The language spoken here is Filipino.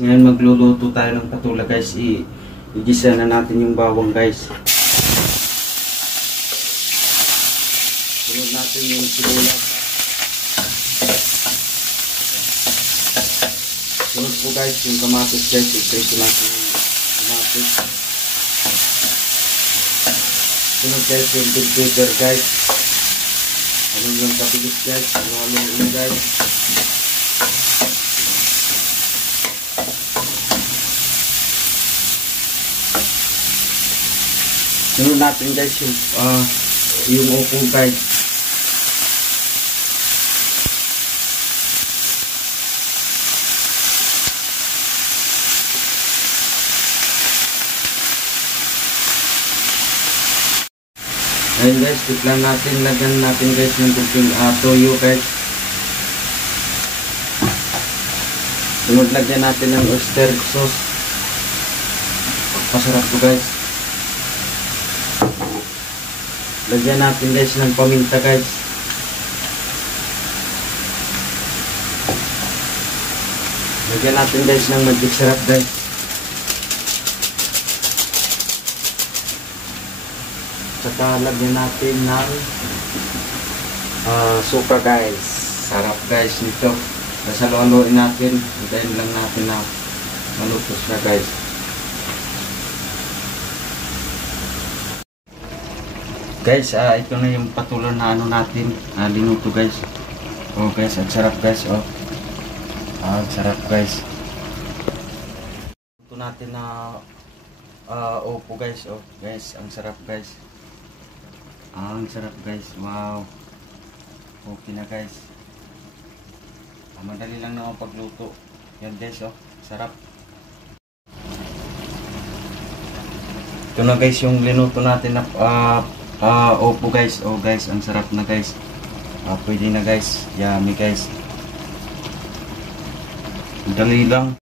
ngayon magluluto tayo ng patula guys. I-gisa na natin yung bawang guys. Sunod natin yung sibuyas. Sunod po guys yung kamatis guys. I-prito natin yung kamatis. Sunod guys yung big pepper guys. Ano yung kapilis guys. Ano yung guys. Sunod natin guys yung upo guys. Ngayon guys, lagyan natin guys ng kunting toyo guys. Sunod lagyan natin ng oyster sauce. Pasarap to guys. Lagyan natin guys ng paminta guys. Lagyan natin guys ng magic syrup guys. Saka lagyan natin ng suka guys. Sarap guys nito. Sasaluin natin. Hintayin lang natin na maluto siya guys. Guys, ito na yung patula na ano natin, linuto guys. Oh guys, ang sarap guys, oh. Ang sarap guys. Ito natin na opo guys, oh. Guys, ang sarap guys. Ang sarap guys, wow. Okay na guys. Madali lang naman pagluto. Yan guys, oh. Sarap. Ito na guys yung linuto natin na opo guys. Oh guys, ang sarap na guys. Pwede na guys. Yummy guys. Dali lang.